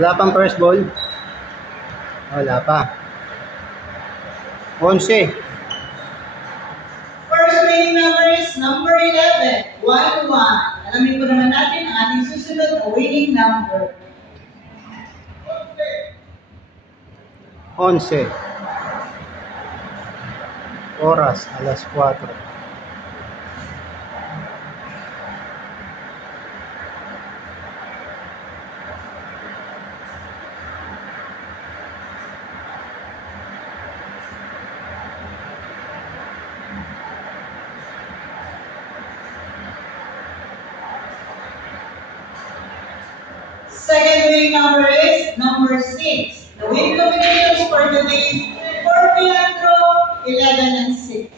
Wala pang first ball? Wala pa. 11. First winning number is number 11, 1-1. Alamin po naman natin ang ating susunod na winning number. 11. Oras, alas 4. Second winning number is number 6. The winning combinations for today is 4 Piantro, 11 and 6.